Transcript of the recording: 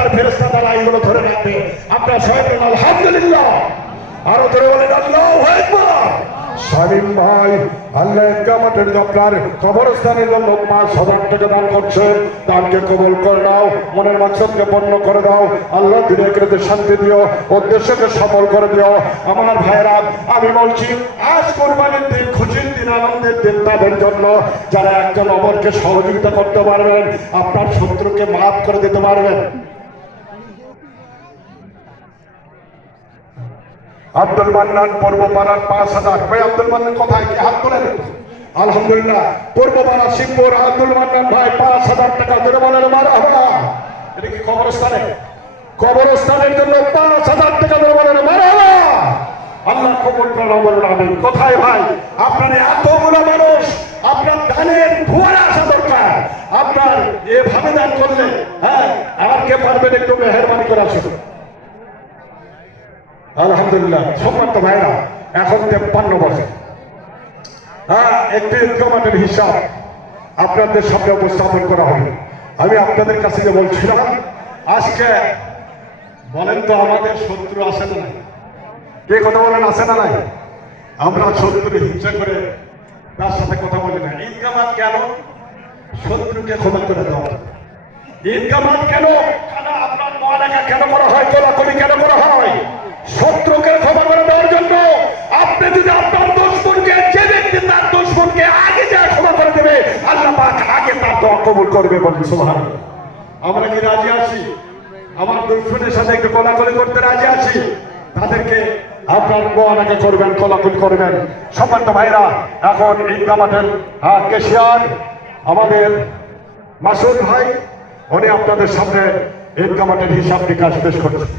তার ফেরেশতা দ্বারা এইগুলো ধরে রাখবে। আপনারা সবাই বলেন আলহামদুলিল্লাহ, আরো ধরে বলেন আল্লাহু আকবার। শামীম ভাই আল্লাহ কামাতের আপনার কবরস্থানের জন্য ৫,০০০ টাকা দান করছে, দানকে কবুল করে দাও, মনের মাকসাদকে পূর্ণ করে দাও, আল্লাহ দুনিয়াকে শান্তি দিও, উদ্দেশ্যকে সফল করে দিও। আমার ভাইয়েরা, আমি বলছি আজ কোরবানির দিন, খুশির দিন, আনন্দের দিন তাদের জন্য যারা একজন অপরকে সহযোগিতা করতে পারবেন, আপনার শত্রুকে মাফ করে দিতে পারবেন। আব্দুল মান্নান পূর্বপাড়ার ৫,০০০। ভাই আব্দুল মান্নান কোথায়, কি হাত তোলেন? আলহামদুলিল্লাহ, পূর্বপাড়া শিবপুর আব্দুল মান্নান ভাই ৫,০০০ টাকা ধরে বলেন মারহাবা। এটা কি কবরস্থানে? কবরস্থানের জন্য ৫,০০০ টাকা ধরে বলেন মারহাবা। আল্লাহ কবুল করুন, বলুন আমিন। কোথায় ভাই আপনার এতগুলো মানুষ, আপনার দানের ধোয়ারে আসা দরকার। আপনার এভাবে দান করলে, হ্যাঁ, আমার কে পারবেন একটু মেহেরবানি করে আসুন। আলহামদুলিল্লাহ, সম্মানিত ভাইরা, এখন ৫৩ বছর, হ্যাঁ, একটি ইনকামের হিসাব আপনাদের সামনে উপস্থাপন করা হবে। আমি আপনাদের কাছে যে বলছিলাম, আজকে বলেন তো আমাদের শত্রু আছে না নাই? কে কথা বলেন, আছে না নাই? আমরা শত্রু হিংসা করে তার সাথে কথা বলি না। ইনকামাত কেন? শত্রুকে ক্ষমা করে দেওয়া। ইনকামাত কেন? আপনার মহালেখা কেন করা হয়, কোলাকুলি কেন করা হয়? শত্রুকে ক্ষমা করে দেওয়ার জন্য। আপনি যদি আপনার দুশমনকে, যে ব্যক্তি তার দুশমনকে আগে যা ক্ষমা করে দেবে, আল্লাহ পাক আগে তার দোয়া কবুল করবে। বলেন সুবহানাল্লাহ। আমরা কি রাজি আছি? আমার দুশমনের সাথে একটু কোলাকুলি করতে রাজি আছি? তাদেরকে আপনার মোয়ানাকে করবেন, কোলাকুলি করবেন। সম্মানিত ভাইরা, এখন ইনকামাতের ক্যাশিয়ার আমাদের মাসুদ ভাই, উনি আপনাদের সামনে ইনকামাতের হিসাব নিকাশ পেশ করছেন।